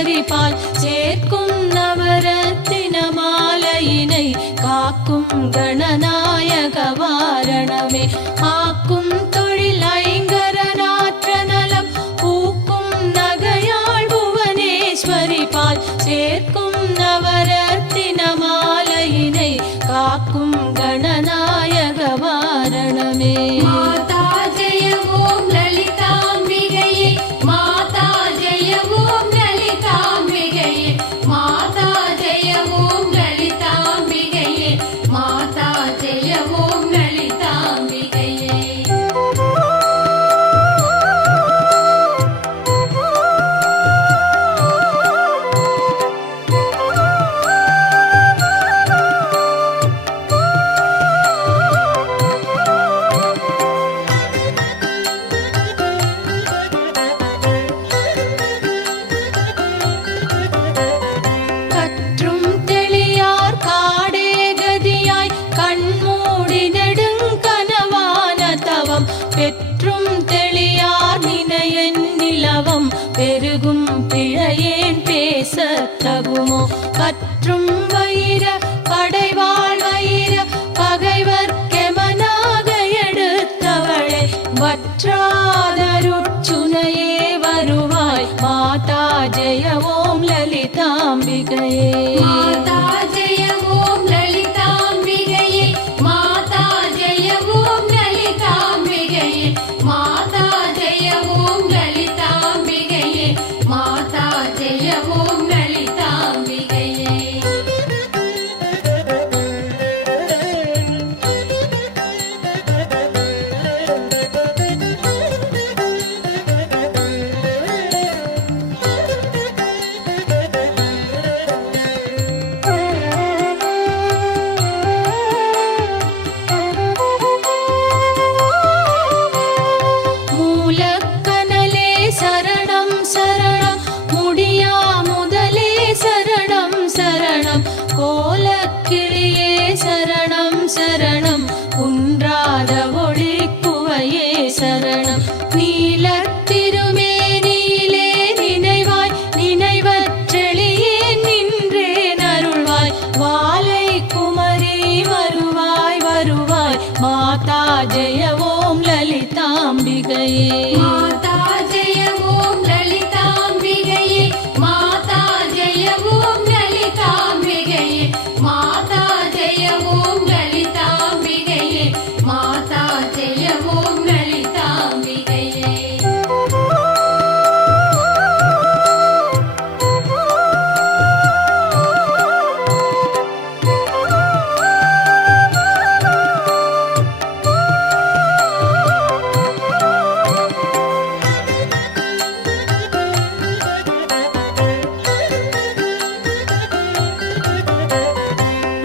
புவனேஸ்வரி பால் சேர்க்கும் நவரத்தின மாலையினை காக்கும் கணநாயக வாரணமே ஆக்கும் தொழில் ஐங்கரநாற்ற நலம் பூக்கும் நகையாள் புவனேஸ்வரி பால் சேர்க்கும் நவரத்தின மாலையினை காக்கும் கணநாயக வாரணமே மாதா ஜெய ஓம் லலிதாம்பிகையே மாதா ஜெய ஓம் லலிதாம்பிகையே மாதா ஜெய ஓம் லலிதாம்பிகையே மாதா ஜெய ஓம் லலிதாம்பிகையே பெற்றும் தெளியார் நினையன் நிலவம் பெருகும் பிழையேன் பேச தகுமோ பற்றும் வயிற படைவாள் வயிற பகைவர்க்கெமனாக எடுத்தவளை வற்றாதருட்சுனையே வருவாய் மாதா ஜெய ஓம் லலிதாம்பிகையே மாதா ஜெய ஓம் லலிதாம்பிகையே மாதா ஜெய ஓம் லலிதாம்பிகையே மாதா ஜெய ஓம் லலிதாம்பிகையே மாதா ஜெய ஓம் லலிதாம்பிகையே மூலக்கனலே சரணம் சரணம் முடியா முதலே சரணம் சரணம் கோலக்கிளியே சரணம் சரணம் குன்றாத ஒளிக்குவையே சரணம் நீலத்திருமேனியிலே நினைவாய் நினைவற்றெளியே நின்றே நருள்வாய் வாலை குமரி வருவாய் வருவாய் மாதா ஜெய ஓம் லலிதாம்பிகையே மாதா ஜெய ஓம் லலிதாம்பிகையே மாதா ஜெய ஓம் லலிதாம்பிகையே மாதா ஜெய ஓம் லலிதாம்பிகையே மாதா ஜெய ஓம் லலிதாம்பிகையே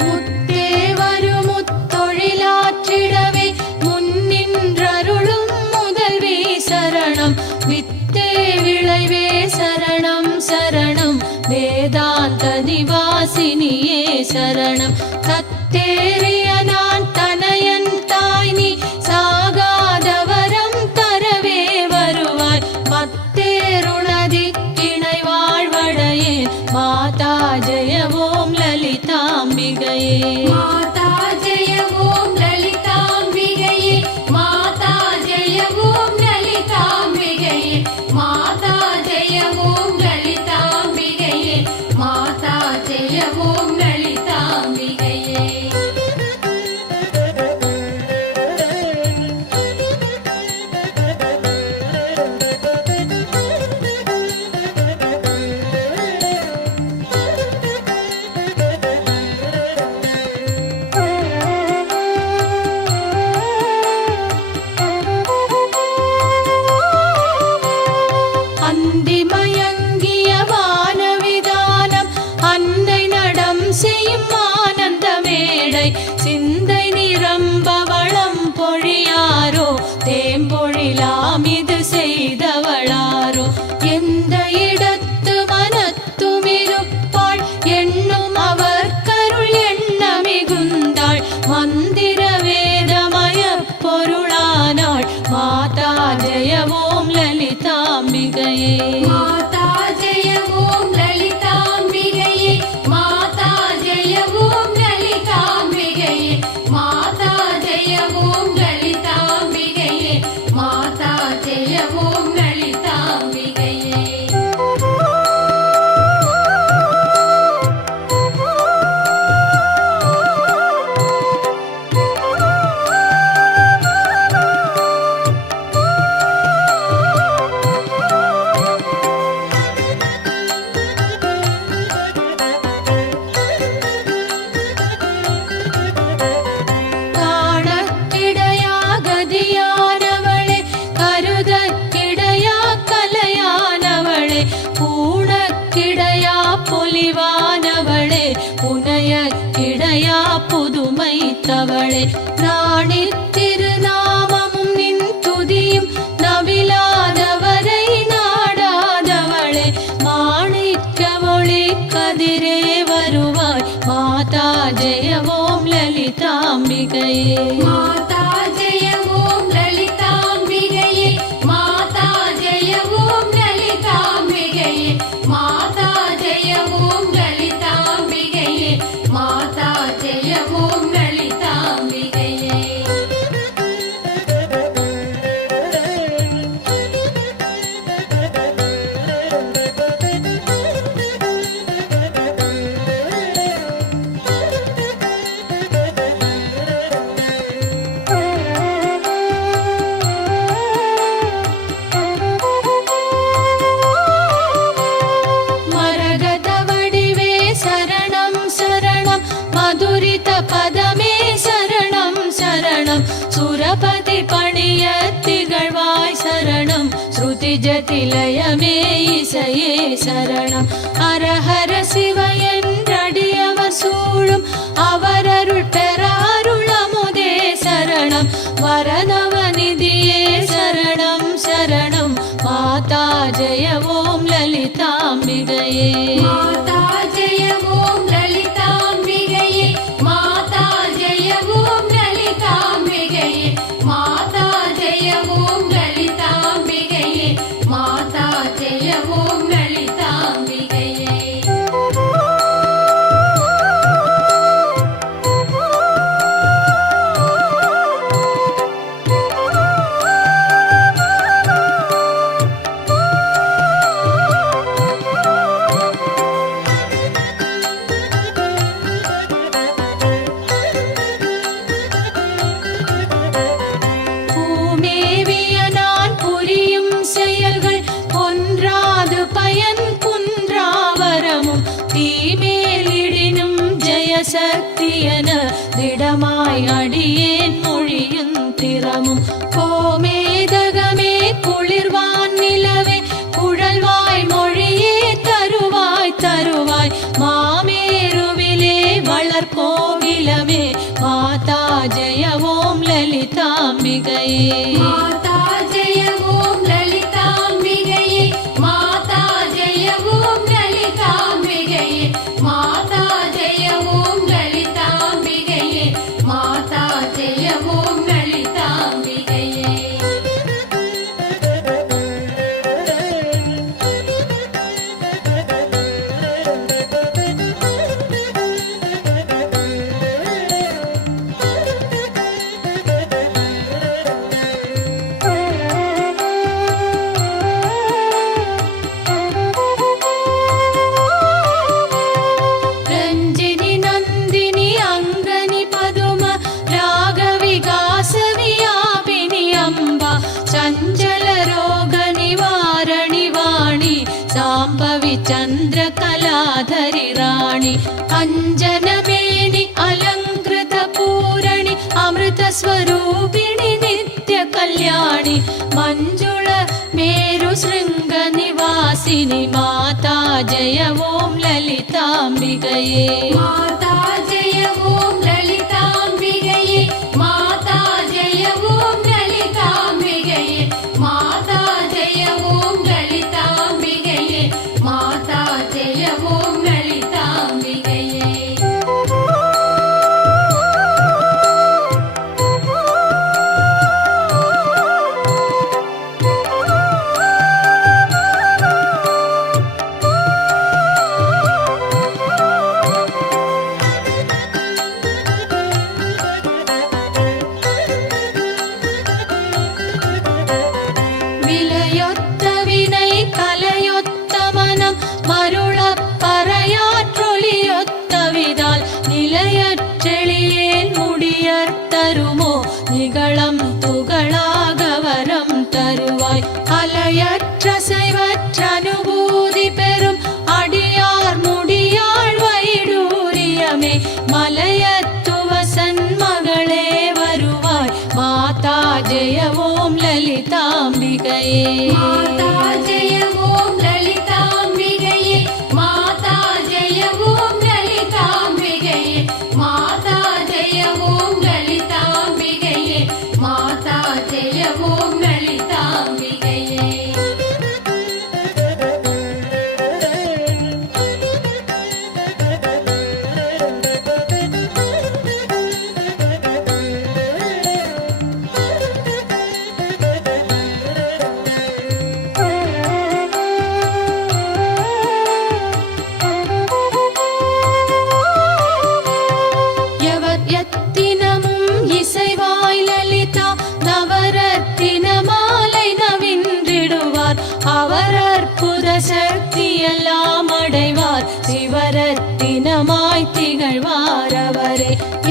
முத்தே வருமுத்தொழிலாற்றிடவே முன்னின்றருளும் முதல்வி சரணம் வித்தே விளைவே சரணம் சரணம் வேதாந்த நிவாசினியே சரணம் தத்தேறிய நான் தனையன் தாய் நீ சாகாதவரம் தரவே வருவாய் மத்தேருணதி கிணை வாழ்வடையே மாதா ஜெய ஓம் லலிதாம்பிகையே மாதா ஜெய ஓம் லலிதாம்பிகையே மாதா ஜெய ஓம் லலிதாம்பிகையே மாதா ஜெய ஓம் லலிதாம்பிகையே மாதா ஜெய ஓம் லலிதாம்பிகையே அந்திமயங்கிய வானவிதானம் அன்னை நடம் செய்யும் ஆனந்த மேடை சிந்தை நிரம்ப வளம் பொழியாரோ தேம்பொழிலாம் இது செய்தவளாரோ எந்த இடத்து மனத்துமிருப்பாள் எண்ணும் அவர் கருள் எண்ண மிகுந்தாள் மந்திர வேதமய பொருளானாள் மாதா ஜெய ஓம் லலிதாம்பிகையே மாதா ஜெய ஓம் நின்றவளே நாணித்திருநாமமும் நின் துதியும் நவிலாதவரை நாடாதவளே மாணிக்க ஒளி கதிரே வருவாய் மாதா ஜெய ஓம் லலிதாம்பிகையே மாதா ஜெய ஓம் லலிதாம்பிகையே மாதா ஜெய ஓம் லலிதாம்பிகையே மாதா ஜெய ஓம் லலிதாம்பிகையே மாதா ஜெய ஓம் லலிதாம்பிகையே மரகத வடிவே சரணம் சரணம் மதுரித பதமே சரணம் சரணம் சுரபதி பணிய திகழ்வாய் சரணம் ஸ்ருதி ஜதிலயமே இசையே சரணம் அரஹர சிவ என்றடியவர் சூழும் அவரருள் பெற அருளமுதே சரணம் வரநவநிதியே சரணம் சரணம் மாதா ஜெய ஓம் லலிதாம்பிகையே மாதா ஜெய ஓம் லலிதாம்பிகையே மாதா ஜெய ஓம் லலிதாம்பிகையே மாதா ஜெய ஓம் லலிதாம்பிகையே மாதா ஜெய ஓம் லலிதாம்பிகையே பூமேவிய நான் புரியும் செயல்கள் ஒன்றாது பயன் குன்றாவரமும் தீமேலிடினும் ஜெயசக்தியன திடமாய் அடியேன் மொழியும் திறமும் கோமேதகமே குளிர்வான் நிலவே குழல்வாய் மொழியே தருவாய் தருவாய் மாமேருவிலே வளர்கோவிலமே மாதா ஜெய ஓம் லலிதாம்பிகையே மாதா ஜெய ஓம் லலிதாம்பிகையே மாதா ஜெய ஓம் லலிதாம்பிகையே மாதா ஜெய ஓம் லலிதாம்பிகையே மாதா ஜெய ஓம் லலிதாம்பிகையே ரஞ்சினி நந்தினி அங்கனி பதும ராகவிகாச வியாபினி அம்பா சஞ்சல ரோக நிவாரணி வாணி சாம்பவி சந்திர கலாதரி ராணி அஞ்சனமேனி அலங்கிருத பூரணி அமிர்த ஸ்வரூபிணி நித்ய கல்யாணி மஞ்சுள மேரு ಶೃಂಗ ನಿವಾಸಿನಿ ಮಾತಾ ಜಯ ಓಂ ಲಲಿತಾಂಬಿಕೆಯೇ ಮಾತಾ ಜಯ ಓಂ ಲಲಿತಾಂಬಿಕೆಯೇ ಮಾತಾ ಜಯ ಓಂ ಲಲಿತಾಂಬಿಕೆಯೇ ಮಾತಾ ಜಯ ಓಂ ಲಲಿತಾಂಬಿಕೆಯೇ ಮಾತಾ ಜಯ ಓಂ ಲಲಿತಾಂಬಿಕೆಯೇ விலையொத்த வினை கலையொத்த மனம் மருளப் பறையாற்றொலியொத்த விதால் நிலையற்றெளியேன் முடியற் தருமோ நிகழம் துகளாக வரம் தருவாய் அலையற்ற சைவற்ற அனுபூதி பெறும் அடியார் முடியாள் வைடூரியமே மலையத்துவசன் மகளே வருவாய் மாதா ஜெய ஓம் லலிதாம்பிகையே மாதா ஜெய ஓம் லலிதாம்பிகையே மாதா ஜெய ஓம் லலிதாம்பிகையே மாதா ஜெய ஓம் மலரே